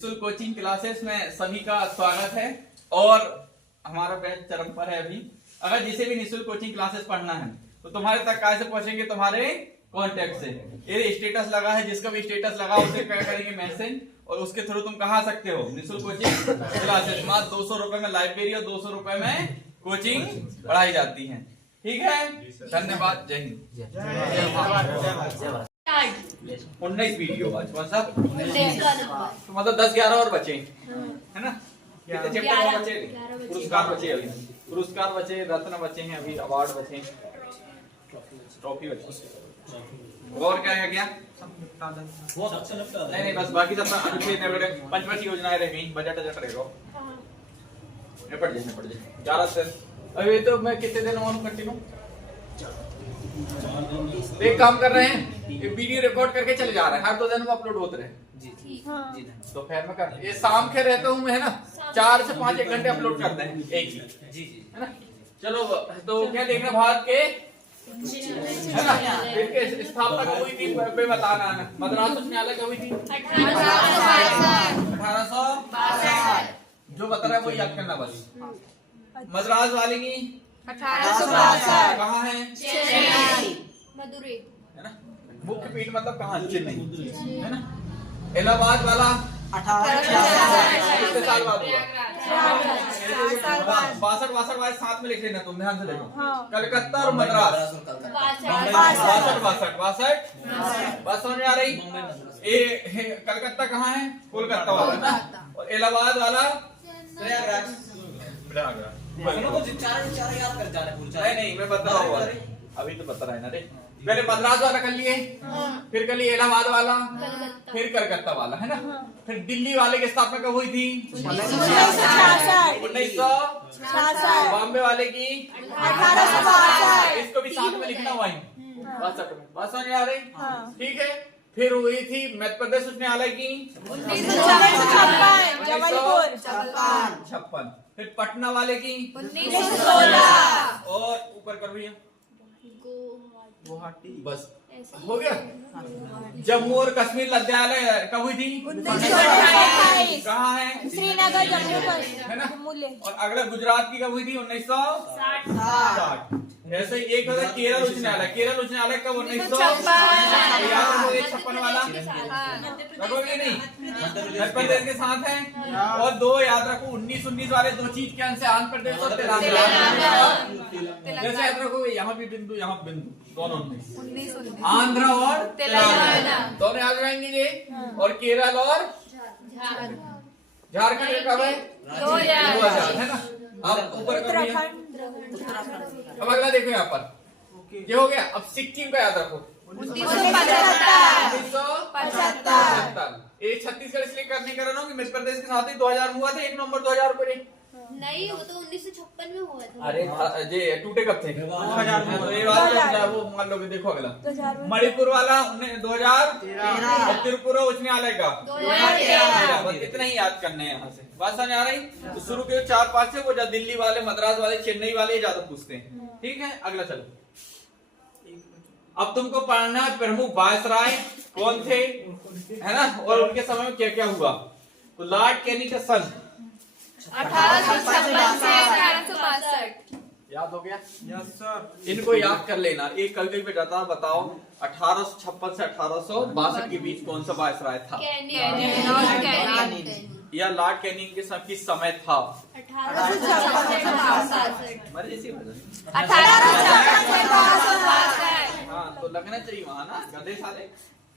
निःशुल्क coaching classes में सभी का स्वागत है और हमारा बैच चरम पर है अभी। अगर जिसे भी निःशुल्क कोचिंग क्लासेस पढ़ना है तो तुम्हारे तक कैसे पहुंचेंगे? तुम्हारे कांटेक्ट से। ये स्टेटस लगा है, जिसका भी स्टेटस लगा उसे क्या करेंगे? मैसेज, और उसके थ्रू तुम कहाँ आ सकते हो? निःशुल्क कोचिंग क्लासेस। मात्र 200 रुपए में लाइब्रेरी और 200 रुपए में कोचिंग पढ़ाई जाती है। ठीक है, धन्यवाद। जय हिंद। 19 वीडियो आज कौन सा? तो मतलब 10-11 और बचे है ना? कितने चैप्टर और बचे? पुरस्कार बचे, अभी पुरस्कार बचे, रत्न बचे हैं, अभी अवार्ड बचे, ट्रॉफी बचे, और क्या है? क्या नहीं बस बाकी सब पंचवर्षीय योजनाएं रह गई, बजट रहेगा। निपट जाए ज्यादा से। अभी तो मैं कितने दिन और कंटिन्यू एक काम कर रहे हैं, एक वीडियो रिकॉर्ड करके चले जा रहे हैं, हर 2 दिन में अपलोड होते रहे। जी हाँ। तो फिर मैं कर ये शाम के रहता हूँ मैं, है ना? 4 से 5 एक घंटे अपलोड करते हैं एक ही। जी है ना? चलो, तो क्या देखना, भारत के है ना इसके स्थापना कब हुई थी? बताना है। मद्रास उच्च न्यायालय कब हुई थी? 1862। जो बता रहा है वो याद करना बस। मद्रास वाले की 1862। कहाँ है? मदुरै, है ना? मुख्य पीठ मतलब कहाँ? चेन्नई, है ना? इलाहाबाद वाला 1866। कितने साल बाद हुआ? 62 वाले साथ में लिख लेना, तुम ध्यान से देखो। कलकत्ता और मद्रास 62। बात समझ में आ रही? कलकत्ता कहाँ है? कोलकाता वाला ना, और इलाहाबाद वाला प्रयागराज। नहीं मैं बता रहा हूँ, अभी तो बता रहा है ना रे। पहले मद्रास वाला कर लिए, फिर कर लिए इलाहाबाद वाला, फिर कलकत्ता वाला, है ना? फिर दिल्ली वाले की स्थापना कब हुई थी? 1966। बॉम्बे वाले की 1862। इसको भी साथ में लिखना वही बात समझ आ रही? ठीक है। फिर हुई थी मध्य प्रदेश उच्च न्यायालय की 1956। फिर पटना वाले की 1916। और ऊपर कर भैया गुवाहाटी। बस हो गया। जम्मू और कश्मीर विद्यालय कब हुई थी? 1928। कहाँ है? श्रीनगर, जम्मू है ना? और अगला गुजरात की कब हुई थी? 1960। ऐसे ही एक होगा केरल उच्च न्यायालय। केरल उच्च न्यायालय कब? 1956 वाला रखोगे नहीं? मध्य प्रदेश के साथ है। और 2 याद रखो, 19 वाले 2 चीज के अंश, आंध्र प्रदेश और तेलंगाना। जैसे याद रखोगे, यहाँ भी बिंदु, यहाँ बिंदु, दोनों 19 आंध्र और तेलंगाना दोनों याद रहेंगे ये। और केरल और झारखंड कब है? 2000, है ना? अब ऊपर अब अगला देखो यहाँ पर, ये हो गया। अब सिक्किम का याद रखो, 1975। ये छत्तीसगढ़ इसलिए करने कर रहा हूँ कि मध्य प्रदेश के साथ ही 2000 में हुआ था, 1 नवंबर 2000 को। नहीं, वो तो 1956 में हुआ था। अरे ये टूटे कब थे? 2000 में। तो ये वाला वो मान लो कि देखो अगला मणिपुर वाला 2013। और त्रिपुरा उच्च न्यायालय का 2013। बस इतना ही याद करने हैं यहाँ से। बात समझ आ रही? तो शुरू के 4-5 से वो दिल्ली वाले, मद्रास वाले, चेन्नई वाले ज्यादा पूछते हैं। ठीक है, अगला चलो। अब तुमको पढ़ना है प्रमुख वायसराय कौन थे, है ना? और उनके समय में क्या क्या हुआ। तो लॉर्ड कैनिंग का सन 1856 से 1862। याद हो गया? Yes sir. इनको याद कर लेना। एक कल पे जाता, बताओ 1856 से 1862 के बीच कौन सा वायसराय था? या लॉर्ड कैनिंग के सब किस समय था? 1856। हाँ, तो लगना चाहिए वहाँ ना, गधे साले।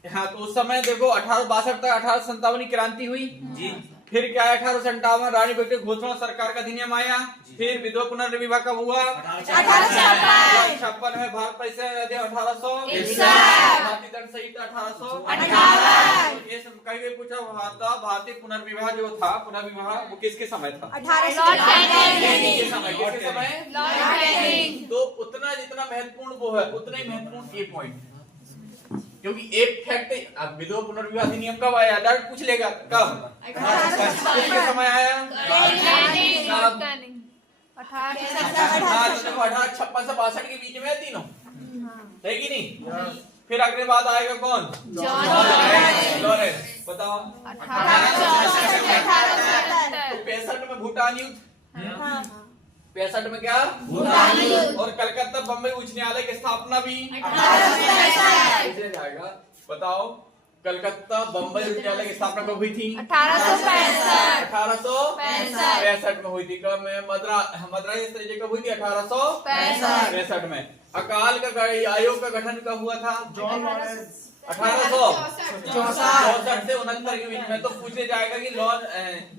हाँ, तो उस समय देखो 1862 तक 1857 की क्रांति हुई जी। फिर क्या है? 1857 रानी विक्टोरिया घोषणा सरकार का अधिनियम आया। फिर विधवा पुनर्विवाह कब हुआ? 1856 में। भारत परिषद 1861। दंड संहिता 1858। ये सब कई पूछा था। भारतीय पुनर्विवाह जो था, पुनर्विवाह वो किसके समय था? 1860 के समय। किसके समय? तो उतना जितना महत्वपूर्ण वो है, उतना ही महत्वपूर्ण ये पॉइंट, क्योंकि एक फैक्ट, अब विधवा पुनर्विवाह अधिनियम कब आया? डायरेक्ट पूछ लेगा कब? किसके समय आया? 1856 से 62 के बीच में है तीनों, है कि नहीं? फिर अगले बाद आएगा कौन? John Lawrence. बताओ 1866 भूटान युद्ध, 65 में क्या भूटान युद्ध। और कलकत्ता बम्बई उच्च न्यायालय की स्थापना भी 1865। कैसे जाएगा बताओ। कलकत्ता बम्बई उच्च न्यायालय की स्थापना कब हुई थी? 1865। 1865 में हुई थी। कब में? मद्रास स्टेट कब हुई थी? 1865 में। अकाल का आयोग का गठन कब हुआ था? 1864 से 69 के बीच में। तो पूछे जाएगा कि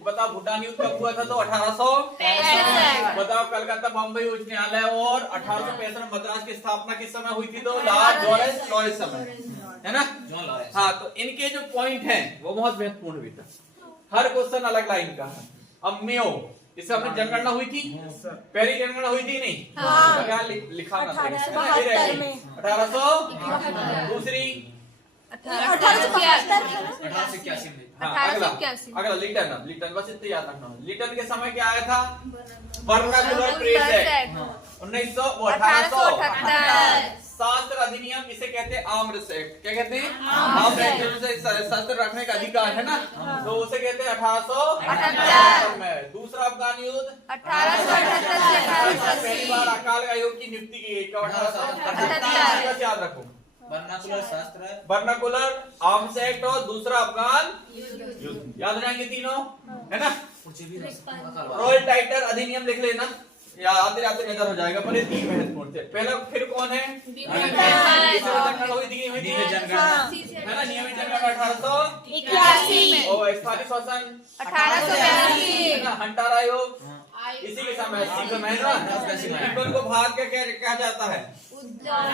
बताओ भूटान युद्ध कब हुआ था? तो 1865। बताओ कलकत्ता बम्बई उच्च न्यायालय और 1865 में मद्रास की स्थापना किस समय हुई थी? तो लॉर्ड लॉरेंस समय, है ना? हाँ, तो इनके जो पॉइंट हैं वो बहुत महत्वपूर्ण भी था। हर क्वेश्चन अलग लाइन का है। अब मेयो, इससे हमने जनगणना हुई थी, पहली जनगणना हुई थी नहीं? हाँ। क्या लिखा ना? 1872 में। 1800, दूसरी 1881 में। हाँ, अगला लिटन बस इतना याद रखना। लिटन के समय क्या आया था? Vernacular press act 1878। शास्त्र अधिनियम इसे कहते हैं आर्म्स एक्ट। क्या कहते हैं? Arms act. शस्त्र रखने का अधिकार है ना, तो उसे कहते हैं 1878 में। दूसरा अफगान युद्ध 1878 पहली बार अकाल आयोग की नियुक्ति की गई। 1878 याद रखो। वर्नाकुलर आर्म्स एक्ट और दूसरा अफगान युद्ध याद रहेंगे तीनों, है ना? रॉयल टाइटर अधिनियम लिख लेना, या आते आते नजर हो जाएगा। पर ये तीन महत्वपूर्ण थे। पहला फिर कौन है? जनगणना हुई थी, है ना? नियमित जनगणना 1881 में और स्थानीय शासन 1882 है ना? हंटर आयोग इसी के समय रिबन को भारत का क्या कहा जाता है?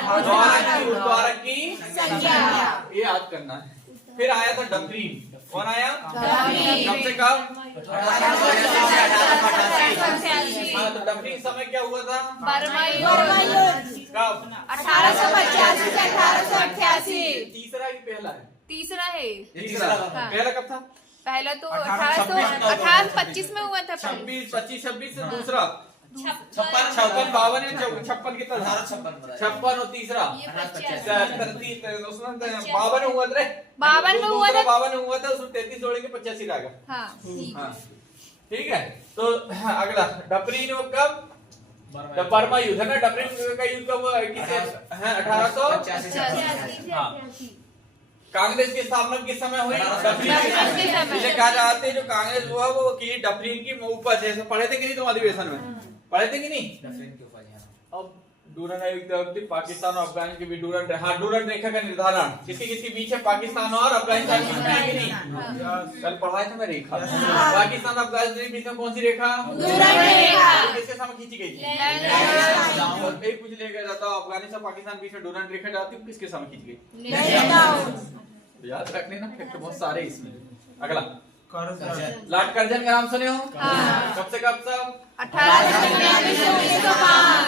उद्वारक की संख्या, ये याद करना है। फिर आया था डबरीन। कौन आया? कब से कब? हाँ, तो डबरीन समय क्या हुआ था? कब? 1885 से 1888। तीसरा ही पहला है? तीसरा है। तीसरा। पहला कब था? पहला तो 1825 में हुआ था। 26 से दूसरा 56 52 या 56 कितना था? 56 और तीसरा 52 हुआ था। 52 में हुआ था। 52 में हुआ था, उसमें 33 जोड़ेंगे 85 रहेगा। हाँ, ठीक है। तो अगला डबरीन कब? बर्मा युद्ध है ना? डबरीन का युद्ध कब हुआ? 1885। कांग्रेस की स्थापना किस समय हुई? इसे कहा जाता है जो कांग्रेस हुआ वो की डबरीन की उपज है। पढ़े थे कि नहीं तुम अधिवेशन में? पढ़े थे कि नहीं? अब डूरन आयोग पाकिस्तान और अफगानिस्तान के बीच डूरन रेखा का निर्धारण किसके बीच है? पाकिस्तान और अफगानिस्तान के बीच में है कि नहीं? कल पढ़ाया था मैं रेखा। पाकिस्तान और अफगानिस्तान के बीच में कौन सी रेखा? किसके समय खींची गई थी? एक पूछ लेगा जाता अफगानिस्तान पाकिस्तान बीच में डूरन रेखा जाती है, किसके समय खींची गई? याद रखने ना, फैक्ट बहुत सारे इसमें। अगला लॉर्ड कर्जन का नाम सुने हो? कब से कब तक? 1899 से 1905।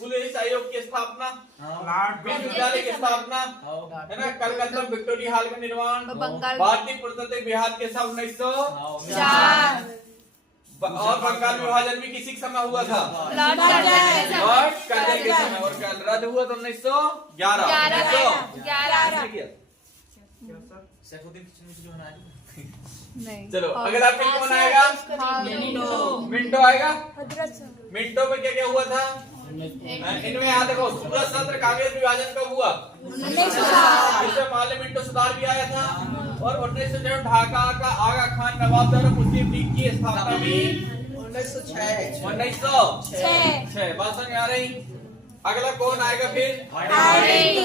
पुलिस आयोग की स्थापना, विश्वविद्यालय की स्थापना, है ना? कलकत्ता विक्टोरिया हॉल का निर्माण, भारतीय प्रजातंत्र बिहार के साथ 1904 और बंगाल विभाजन भी किसी के समय हुआ था? लॉर्ड कर्जन के समय। और रद्द हुआ तो 1911। चलो अगला फिर कौन आएगा? मिंटो आएगा। मिंटो में क्या क्या हुआ था? इनमें यहाँ देखो, सूरत सत्र कांग्रेस विभाजन कब हुआ? 1907। इसमें माले मिंटो सुधार भी आया था। और 1906 ढाका का आगा खान नवाब द्वारा मुस्लिम लीग की स्थापना भी 1906। बात समझ आ रही? अगला कौन आएगा फिर? हार्डिंग।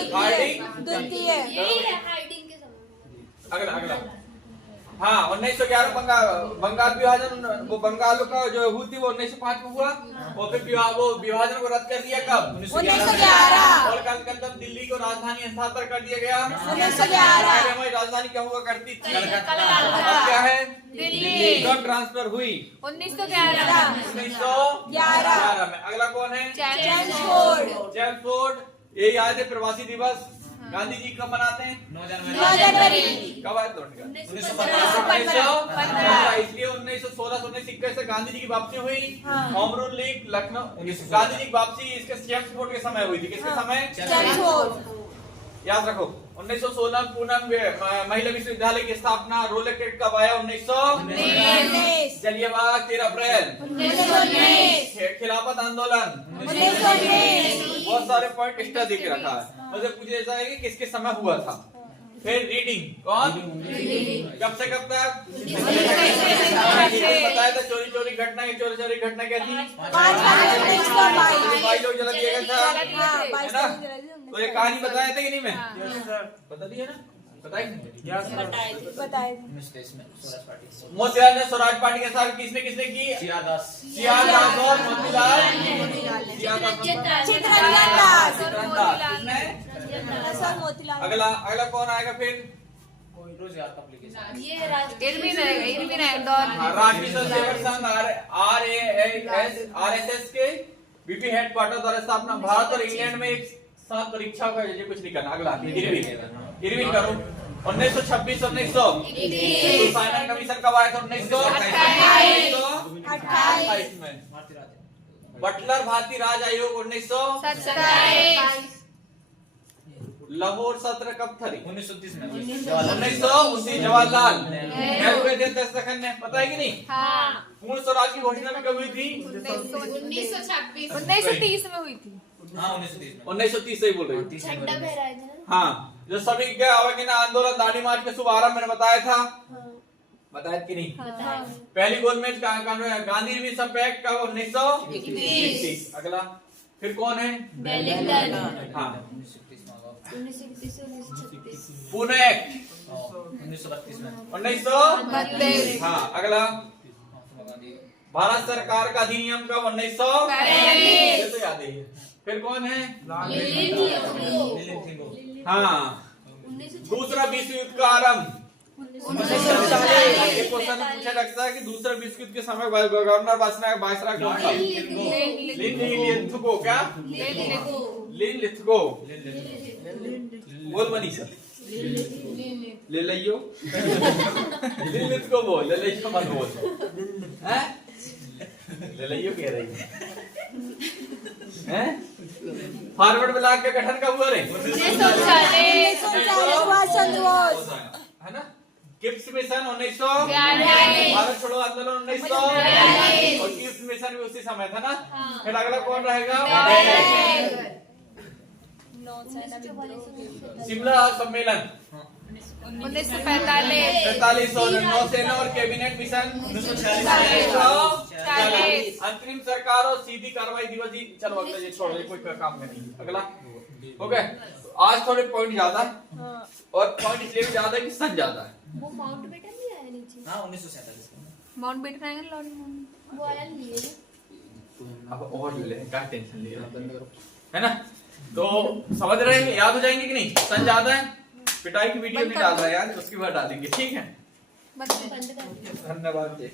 अगला हाँ 1911 बंगाल विभाजन। वो बंगाल का जो हुई थी वो 1905 में हुआ। और फिर वो विभाजन को रद्द कर दिया कब? 1911। और कलकत्ता दिल्ली को राजधानी हस्तांतर कर दिया गया 1911। हमारी राजधानी क्या हुआ करती थी? क्या है? दिल्ली। कब ट्रांसफर हुई? 1911 में। अगला कौन है? James Ford. यही आए थे प्रवासी दिवस। गांधी जी कब मनाते हैं? 9 जनवरी। कब आए? 1915। इसलिए 1916 से 1921 से गांधी जी की वापसी हुई। Home rule league Lucknow. Gandhi ji की वापसी इसके जेम्स फोर्ड के समय हुई थी। किसके समय? याद रखो। 1916 में पूना महिला विश्वविद्यालय की स्थापना। रोलेट एक्ट कब आया? 1919। चलिए बात 13 अप्रैल 1919 खिलाफत आंदोलन 1919 बहुत सारे पॉइंट एक्स्ट्रा देके रखा है। मुझे पूछा जाता है कि किसके समय हुआ था। फिर रीडिंग कौन कब से कब तक बताया था। चोरी चोरी घटना की चोरी चोरी घटना क्या थी। 5 फरवरी 1922 भाई लोग जला दिया गया था हाँ, है ना। तो ये कहानी बताया था कि नहीं मैं बता दी है ना बताई बताए मोतीलाल ने स्वराज पार्टी के साथ किसने किसने की। सियादास और मोतीलाल चित्ररंजन दास किसने? सर मोतीलाल अगला अगला कौन आएगा फिर। इरविन है इंदौर हाँ, राष्ट्रीय स्वयंसेवक संघ RSS के बीपी हेडक्वार्टर द्वारा स्थापना। भारत और इंग्लैंड में एक साथ परीक्षा का ये कुछ नहीं करना। अगला इरविन करो 1926 1900 साइमन कमीशन कब आया था 1928 में। बटलर भारतीय राज आयोग 1927 लाहौर सत्र कब थी 1929 जवाहरलाल नेहरू के अध्यक्षता ने पता है कि नहीं। हाँ पूर्ण स्वराज की घोषणा भी कब हुई थी 1930 में हुई थी। 1930 से ही बोल रही हूँ। हाँ जो सभी के आवागमन आंदोलन दांडी मार्च के शुभारंभ मैंने बताया था बताया कि नहीं। पहली गोलमेज गांधी भी संपेक्ट कब 1931। अगला फिर कौन है हाँ पुणे एक्ट 1932 हाँ अगला भारत सरकार का अधिनियम कब 1900 ये तो याद ही है। फिर कौन है हाँ दूसरा विश्व युद्ध का आरंभ 1947। एक क्वेश्चन पूछा लगता है कि दूसरा विश्व युद्ध के समय गवर्नर वायसराय कौन था। लिथगो क्या लिथगो बोल बनी सर ले लियो लिथगो बोल ले लियो मत बोल हैं ले लियो कह रही है। फॉरवर्ड ब्लॉक का गठन कब हुआ रे 1939 सुभाष चंद्र बोस है ना। किप्स मिशन 1900 42 भारत छोड़ो आंदोलन 1900 और किप्स मिशन भी उसी समय था ना। फिर अगला कौन रहेगा शिमला सम्मेलन 1945 नौसेना और कैबिनेट मिशन 1946 अंतरिम सरकार और सीधी कार्रवाई दिवस ही। चलो अगला ये छोड़ो ये कोई काम का नहीं। अगला हो गया। आज थोड़े पॉइंट ज्यादा और पॉइंट इसलिए भी ज्यादा कि सन ज्यादा है। वो माउंट बेटन भी आया नीचे। हाँ 1947 माउंट बेटन आएगा लॉर्ड वो आया नहीं है अब और ले क्या टेंशन ले रहा है ना। तो समझ रहे हैं याद हो जाएंगे कि नहीं। सन ज्यादा है पिटाई की वीडियो भी डाल रहा है यार उसकी बाद डालेंगे ठीक है। बंद कर बंद कर धन्यवाद जी।